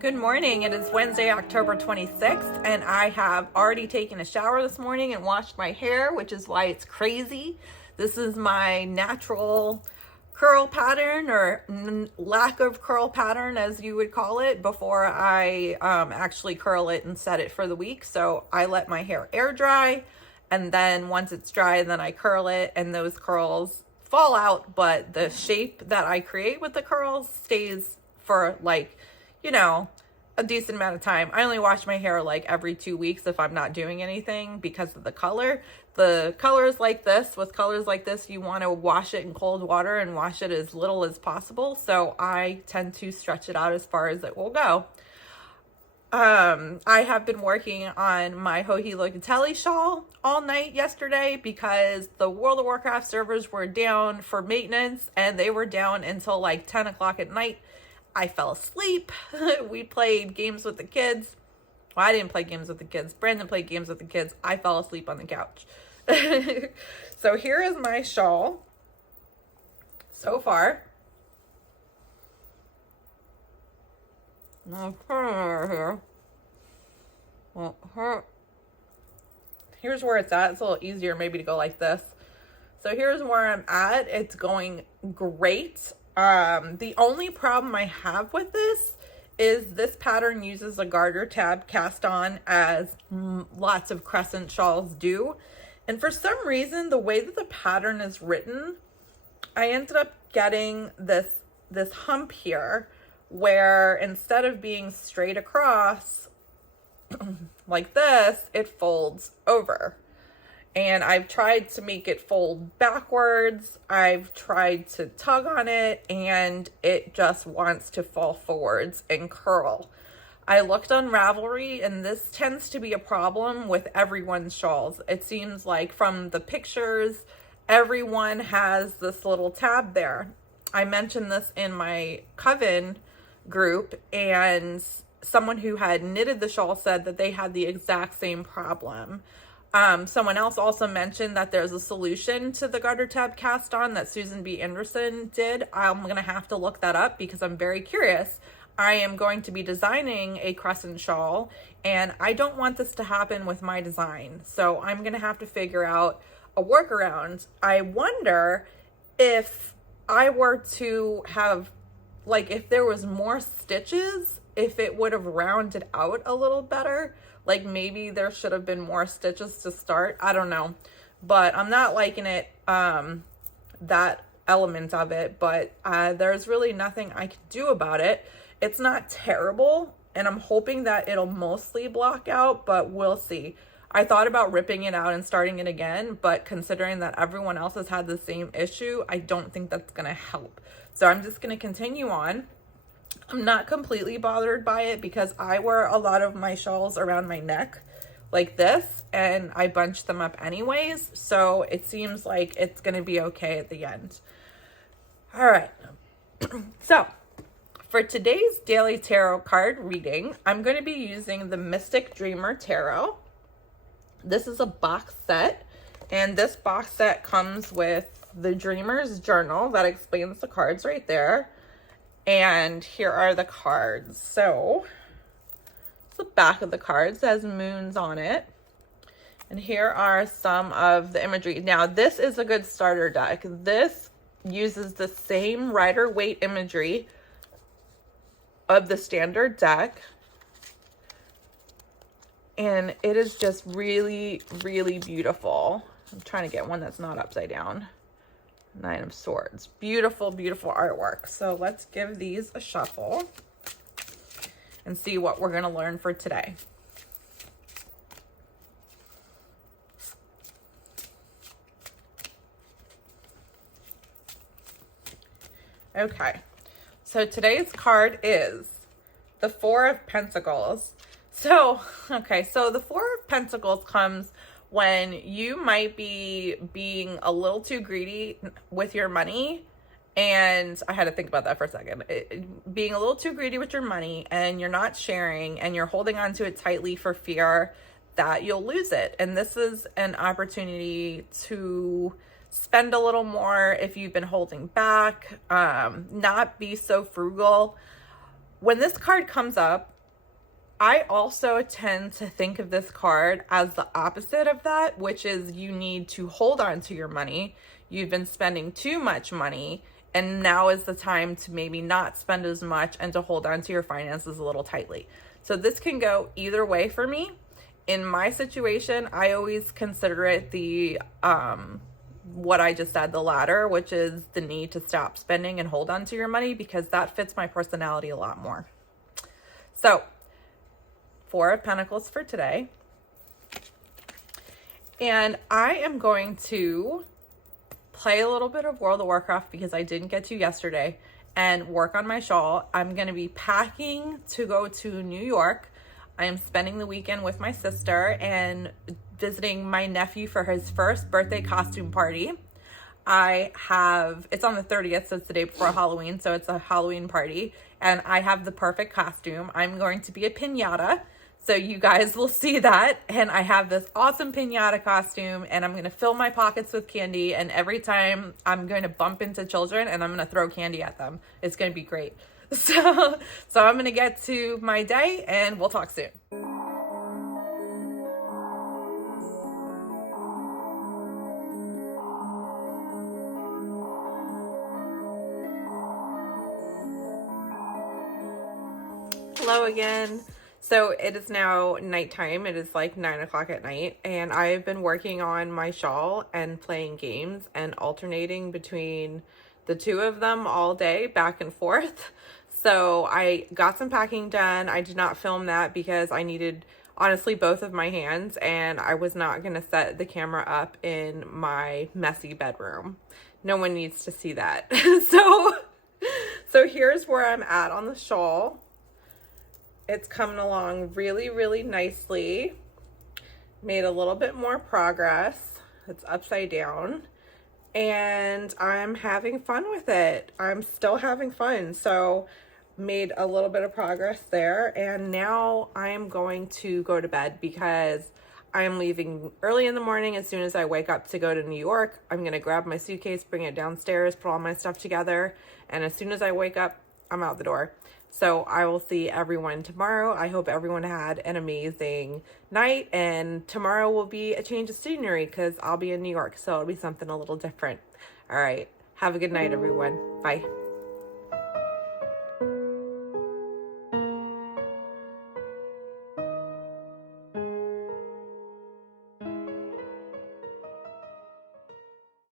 Good morning. It is Wednesday, October 26th, and I have already taken a shower this morning and washed my hair, which is why it's crazy. This is my natural curl pattern, or lack of curl pattern, as you would call it, before I actually curl it and set it for the week. So I let my hair air dry, and then once it's dry, then I curl it, and those curls fall out, but the shape that I create with the curls stays for a decent amount of time. I only wash my hair like every 2 weeks if I'm not doing anything because of the color. The colors like this, with colors like this, you want to wash it in cold water and wash it as little as possible. So I tend to stretch it out as far as it will go. I have been working on my Hohi Locatelli shawl all night yesterday because the World of Warcraft servers were down for maintenance, and they were down until like 10 o'clock at night. I fell asleep. We played games with the kids. Well, I didn't play games with the kids. Brandon played games with the kids. I fell asleep on the couch. So here is my shawl so far. I'll put it over here. Well, here's where it's at. It's a little easier maybe to go like this. So here's where I'm at. It's going great. The only problem I have with this is this pattern uses a garter tab cast on, as lots of crescent shawls do. And for some reason, the way that the pattern is written, I ended up getting this hump here where instead of being straight across like this, it folds over. And I've tried to make it fold backwards. I've tried to tug on it, and it just wants to fall forwards and curl. I looked on Ravelry, and this tends to be a problem with everyone's shawls. It seems like from the pictures, everyone has this little tab there. I mentioned this in my Coven group, and someone who had knitted the shawl said that they had the exact same problem. Someone else also mentioned that there's a solution to the garter tab cast on that Susan B. Anderson did. I'm going to have to look that up because I'm very curious. I am going to be designing a crescent shawl, and I don't want this to happen with my design. So I'm going to have to figure out a workaround. I wonder if I were to have, like, if there was more stitches, if it would have rounded out a little better. Like maybe there should have been more stitches to start. I don't know. But I'm not liking it, that element of it. But there's really nothing I can do about it. It's not terrible. And I'm hoping that it'll mostly block out. But we'll see. I thought about ripping it out and starting it again. But considering that everyone else has had the same issue, I don't think that's going to help. So I'm just going to continue on. I'm not completely bothered by it because I wear a lot of my shawls around my neck like this, and I bunch them up anyways. So it seems like it's going to be okay at the end. All right. So for today's daily tarot card reading, I'm going to be using the Mystic Dreamer Tarot. This is a box set, and this box set comes with the Dreamer's Journal that explains the cards right there. And here are the cards. So the back of the cards has moons on it. And here are some of the imagery. Now, this is a good starter deck. This uses the same Rider-Waite imagery of the standard deck. And it is just really, really beautiful. I'm trying to get one that's not upside down. Nine of Swords. Beautiful, beautiful artwork. So let's give these a shuffle and see what we're going to learn for today. Okay. So today's card is the Four of Pentacles. So the Four of Pentacles comes when you might be being a little too greedy with your money. And I had to think about that for a second. Being a little too greedy with your money, and you're not sharing, and you're holding on to it tightly for fear that you'll lose it. And this is an opportunity to spend a little more if you've been holding back, not be so frugal. when this card comes up, I also tend to think of this card as the opposite of that, which is you need to hold on to your money. You've been spending too much money, and now is the time to maybe not spend as much and to hold on to your finances a little tightly. So this can go either way for me. In my situation, I always consider it the what I just said, the latter, which is the need to stop spending and hold on to your money, because that fits my personality a lot more. So, Four of Pentacles for today. And I am going to play a little bit of World of Warcraft because I didn't get to yesterday, and work on my shawl. I'm going to be packing to go to New York. I am spending the weekend with my sister and visiting my nephew for his first birthday costume party. It's on the 30th, so it's the day before Halloween, so it's a Halloween party, and I have the perfect costume. I'm going to be a piñata, so you guys will see that, and I have this awesome piñata costume, and I'm going to fill my pockets with candy, and every time I'm going to bump into children, and I'm going to throw candy at them. It's going to be great. So I'm going to get to my day, and we'll talk soon. Hello again. So it is now nighttime. It is like 9 o'clock at night, and I've been working on my shawl and playing games and alternating between the two of them all day, back and forth. So I got some packing done. I did not film that because I needed, honestly, both of my hands, and I was not going to set the camera up in my messy bedroom. No one needs to see that. So here's where I'm at on the shawl. It's coming along really, really nicely. Made a little bit more progress. It's upside down. And I'm having fun with it. I'm still having fun. So made a little bit of progress there. And now I'm going to go to bed because I'm leaving early in the morning. As soon as I wake up to go to New York, I'm going to grab my suitcase, bring it downstairs, put all my stuff together. And as soon as I wake up, I'm out the door. So I will see everyone tomorrow. I hope everyone had an amazing night, and tomorrow will be a change of scenery because I'll be in New York, so it'll be something a little different. All right. Have a good night, everyone. Bye.